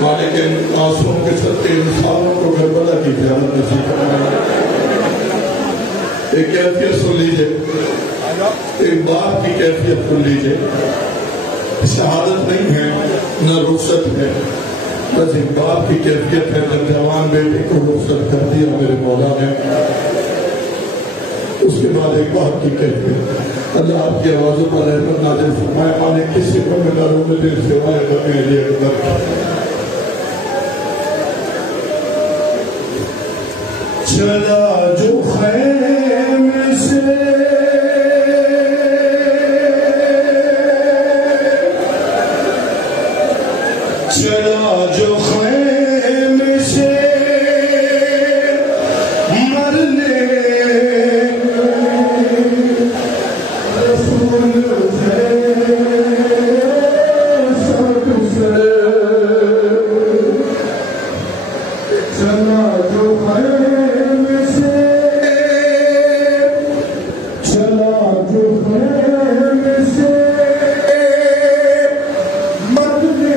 مالک ان آنسوؤں کے صدقے انسانوں کو کربلا کی زیارت نصیب فرمائے۔ ایک کیفیت سن لیجئے، ایک باپ کی کیفیت سن لیجئے۔ شہادت نہیں ہے نہ رخصت ہے، بس ایک باپ کی کیفیت ہے جب جوان بیٹے کو رخصت کر دیا میرے مولا نے، اس کے بعد ایک باپ کی کیفیت۔ اللہ آپ کی آوازوں پر رحمت نازل فرمائے۔ مالک کسی کو میں داروں میں دل سوائے غمِ علی اکبر۔ چلا جو خیمے سے چلا جو خیمے سے مرنے رسول تھے سب سے چلا جو خیمے سے چلا جو خیمے سے مرنے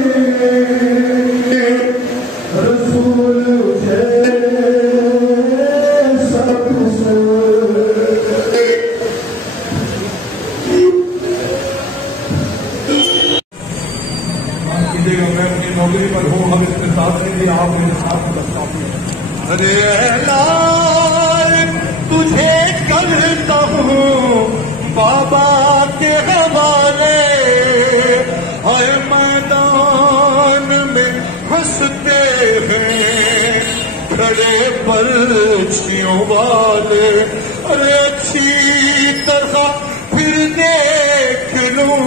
رسول تھے سب سے۔ میں اپنی نوکری پر ہوں، ہم اس کے ساتھ کے لیے آپ میرے ساتھ رکھتا ہوں۔ ارے اعلان تجھے کرتا ہوں بابا کے حوالے، ہر میدان میں ہنستے ہیں کھڑے پرچیوں والے۔ ارے اچھی طرح پھر دیکھ لوں،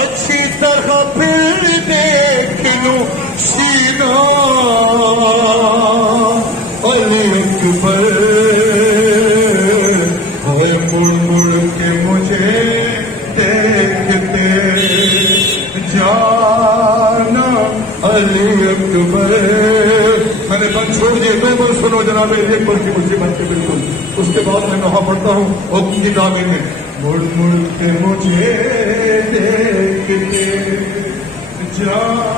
اچھی طرح پھر دیکھ لوں سینہ علی اکبر، ہے مڑ مڑ کے مجھے دیکھتے جانا علی اکبر۔ میں نے بند چھوڑ دیے، دو بار سنو جناب، ایک بار کی مجھے بند کے بالکل، اس کے بعد میں وہاں پڑھتا ہوں حکم کی دعوے میں، مڑ مڑ کے مجھے دیکھتے جانا۔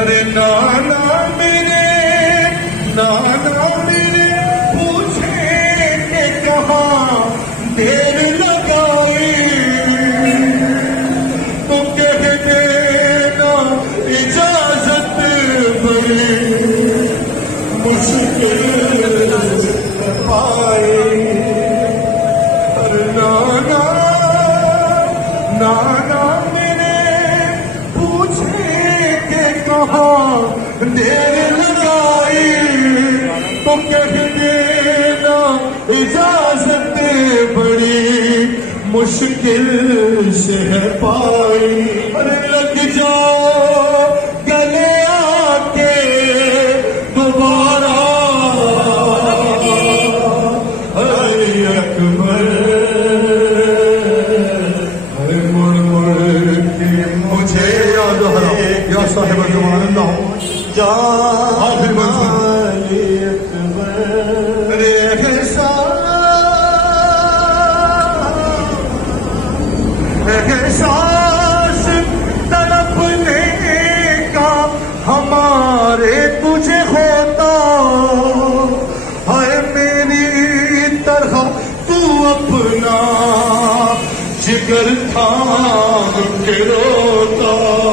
ارے نانا میرے پوچھے کہ کہاں دیر لگائی، تو کہہ دینا اجازت بڑی مشکل پائی۔ ارے نانا میرے پوچھے کہ کہاں دیر لگائی، تو کہہ دینا اجازت بڑی مشکل سے ہے پائی۔ ارے لگ جاؤ گلے آ کے دوبارہ علی اکبر، یا صاحب زمان اللہ آخر منزل ارے احساس تڑپنے کا ہمارے تجھے ہوتا ہے، میری طرح تو اپنا جگر تھام کے روتا۔